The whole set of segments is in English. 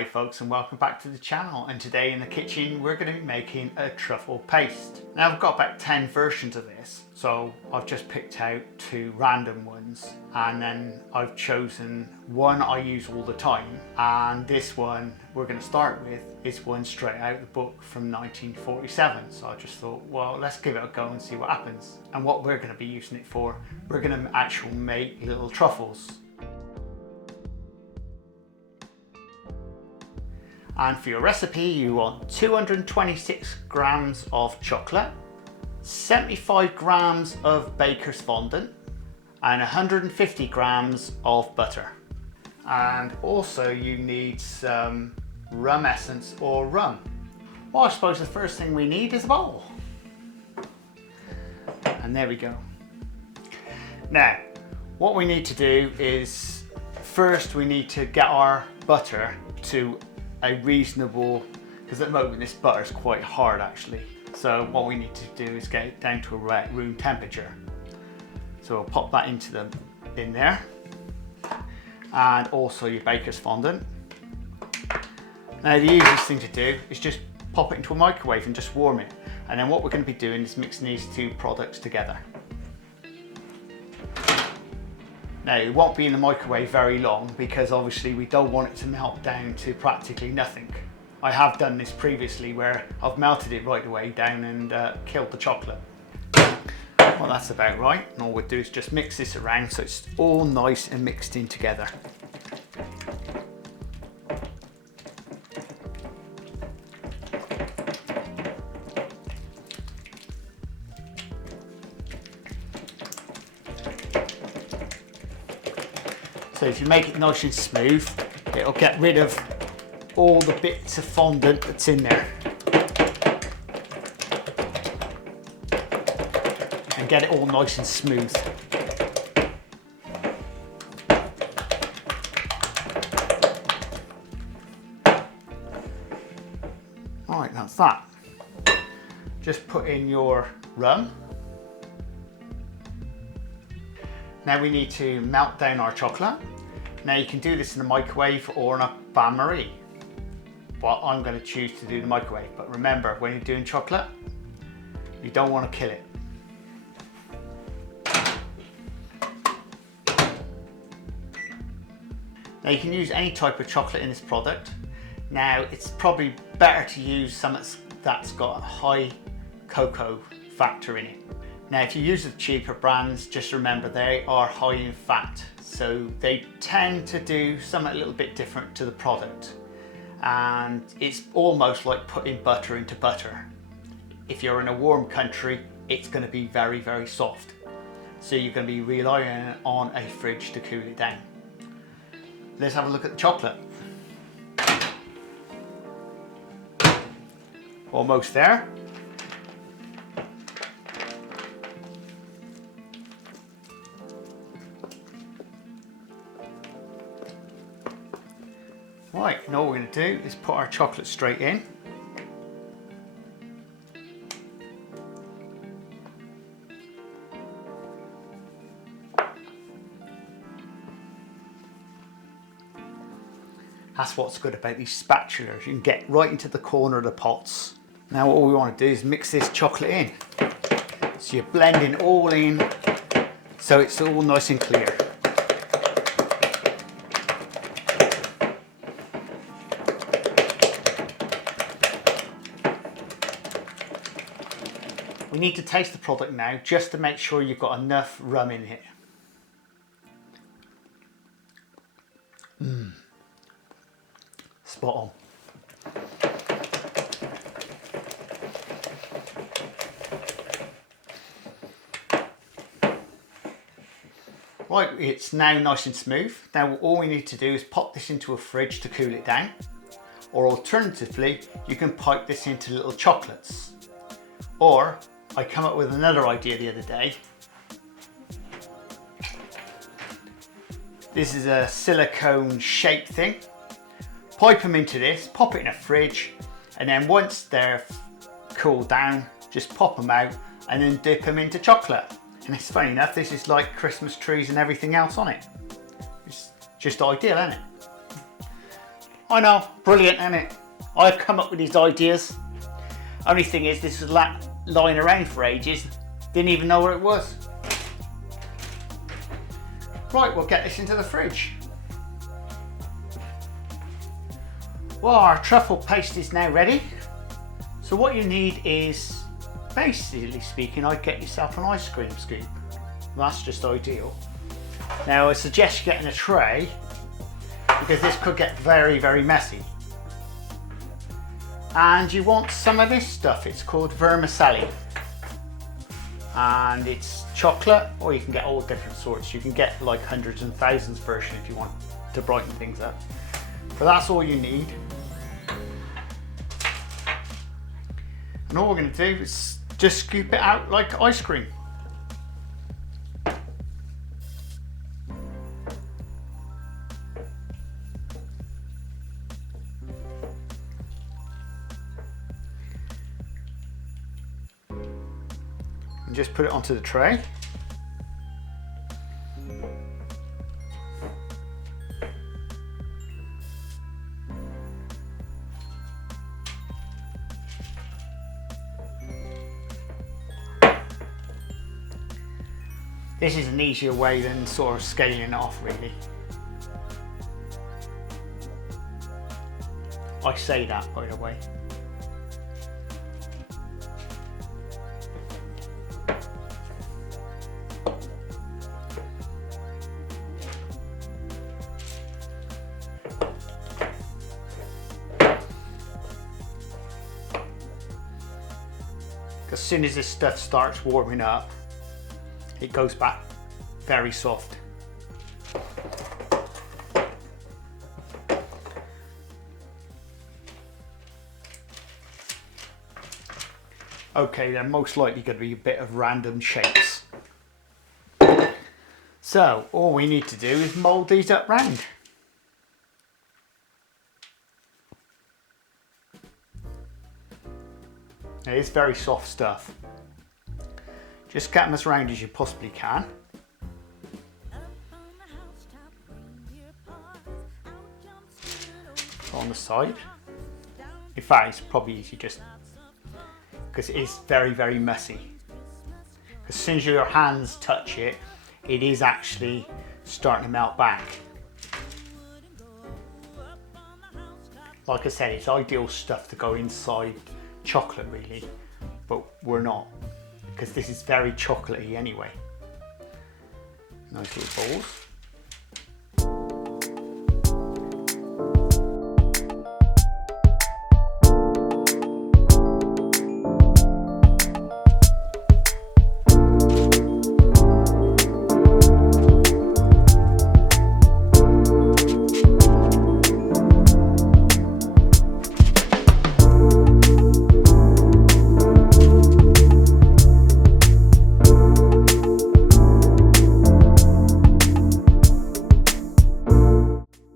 Hi folks, and welcome back to the channel, and today in the kitchen we're going to be making a truffle paste. Now I've got about 10 versions of this, so I've just picked out 2 random ones, and then I've chosen one I use all the time, and this one we're going to start with is one straight out of the book from 1947. So I just thought, well, let's give it a go and see what happens. And what we're going to be using it for, we're going to actually make little truffles. And for your recipe, you want 226 grams of chocolate, 75 grams of baker's fondant, and 150 grams of butter. And also you need some rum essence or rum. Well, I suppose the first thing we need is a bowl. And there we go. Now, what we need to do is, first we need to get our butter to a reasonable, because at the moment this butter is quite hard actually. So what we need to do is get it down to a room temperature. So we'll pop that in there. And also your baker's fondant. Now the easiest thing to do is just pop it into a microwave and just warm it. And then what we're going to be doing is mixing these 2 products together. Now it won't be in the microwave very long because obviously we don't want it to melt down to practically nothing. I have done this previously where I've melted it right away down and killed the chocolate. Well, that's about right, and all we'll do is just mix this around so it's all nice and mixed in together. So if you make it nice and smooth, it'll get rid of all the bits of fondant that's in there. And get it all nice and smooth. Alright, that's that. Just put in your rum. Now we need to melt down our chocolate. Now you can do this in the microwave or in a bain-marie. But I'm going to choose to do the microwave. But remember, when you're doing chocolate, you don't want to kill it. Now you can use any type of chocolate in this product. Now it's probably better to use some that's got a high cocoa factor in it. Now if you use the cheaper brands, just remember they are high in fat. So they tend to do something a little bit different to the product. And it's almost like putting butter into butter. If you're in a warm country, it's going to be very, very soft. So you're going to be relying on a fridge to cool it down. Let's have a look at the chocolate. Almost there. Right, now what we're going to do is put our chocolate straight in. That's what's good about these spatulas. You can get right into the corner of the pots. Now all we want to do is mix this chocolate in. So you're blending all in so it's all nice and clear. We need to taste the product now just to make sure you've got enough rum in it. Spot on. Right, it's now nice and smooth. Now all we need to do is pop this into a fridge to cool it down. Or alternatively, you can pipe this into little chocolates. Or I come up with another idea the other day. This is a silicone shape thing. Pipe them into this, pop it in a fridge, and then once they're cooled down, just pop them out and then dip them into chocolate. And it's funny enough, this is like Christmas trees and everything else on it. It's just ideal, isn't it? I know, brilliant, isn't it? I've come up with these ideas. Only thing is, this was lying around for ages. Didn't even know where it was. Right, we'll get this into the fridge. Well, our truffle paste is now ready. So what you need is, basically speaking, I'd get yourself an ice cream scoop. That's just ideal. Now I suggest you getting a tray because this could get very, very messy. And you want some of this stuff. It's called vermicelli. And it's chocolate, or you can get all different sorts. You can get like hundreds and thousands version if you want to brighten things up. But that's all you need. And all we're going to do is just scoop it out like ice cream. And just put it onto the tray. This is an easier way than sort of scaling it off, really. I say that, by the way. As soon as this stuff starts warming up, it goes back very soft. Okay, they're most likely going to be a bit of random shapes. So all we need to do is mould these up round. It is very soft stuff. Just get them as round as you possibly can. On the side. In fact, it's probably easy just because it is very, very messy. As soon as your hands touch it, it is actually starting to melt back. Like I said, it's ideal stuff to go inside chocolate, really, but we're not, because this is very chocolatey anyway. Nice little balls.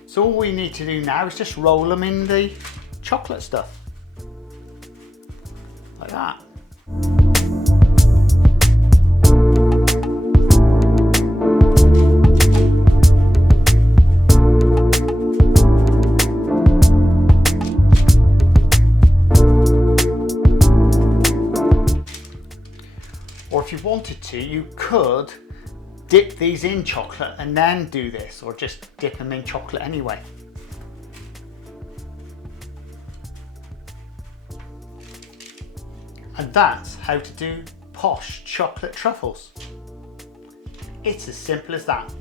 So all we need to do now is just roll them in the chocolate stuff. Like that. Or if you wanted to, you could dip these in chocolate and then do this, or just dip them in chocolate anyway. And that's how to do posh chocolate truffles. It's as simple as that.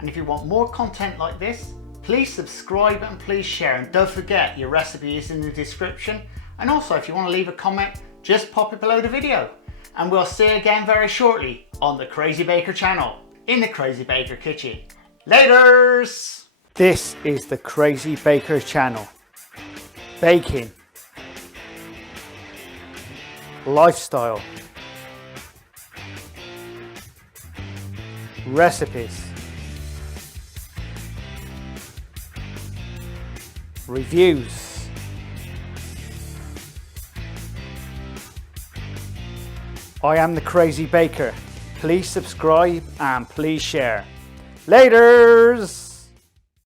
And if you want more content like this, please subscribe and please share, and don't forget your recipe is in the description. And also, if you want to leave a comment, just pop it below the video. And we'll see you again very shortly on the Crazy Baker channel, in the Crazy Baker kitchen. Laters! This is the Crazy Baker channel. Baking. Lifestyle. Recipes. Reviews. I am the Crazy Baker. Please subscribe and please share. Laters!